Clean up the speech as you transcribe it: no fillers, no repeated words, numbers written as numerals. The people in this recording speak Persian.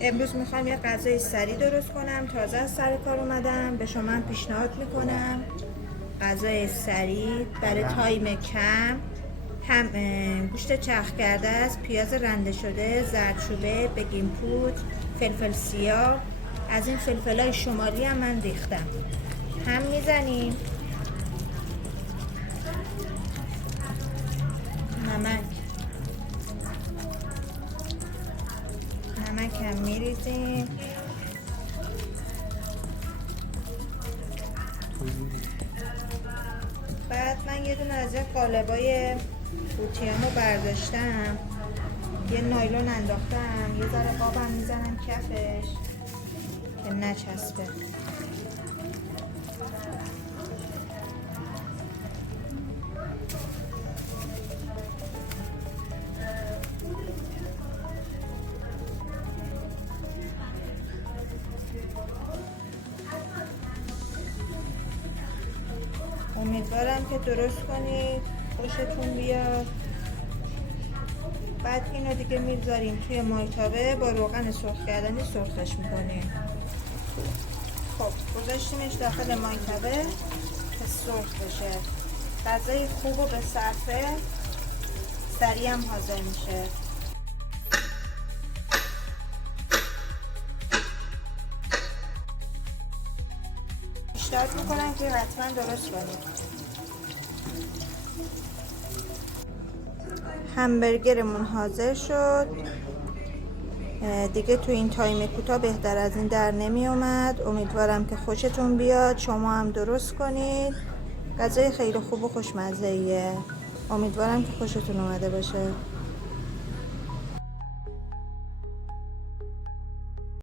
امروز میخوام یه غذای سریع درست کنم. تازه از سر کار اومدم. به شما هم پیشنهاد میکنم غذای سریع برای تایم کم. هم گوشت چرخ کرده است، پیاز رنده شده، زردچوبه، بگین پود، فلفل سیاه. از این فلفلای شمالی هم من ریختم. هم میزنیم نمک هم میریزیم. بعد من یه دونه از این قالبای بوتیامو برداشتم، یه نایلون انداختم، یه ذره آبم میزنم کفش که نچسبه. امیدوارم که درست کنید، خوشتون بیاد. بعد اینو دیگه میذاریم توی مایتابه، با روغن سرخ کردنی سرخش میکنیم. خب گذاشتیمش داخل مایتابه که سرخ بشه. غذای خوب و به صرفه، سریع هم حاضر میشه. پیشنهاد میکنم که حتما درست کنید. همبرگرمون حاضر شد دیگه. تو این تایم کوتاه بهتر از این در نمی اومد. امیدوارم که خوشتون بیاد، شما هم درست کنید. غذای خیلی خوب و خوشمزه‌ایه. امیدوارم که خوشتون اومده باشه.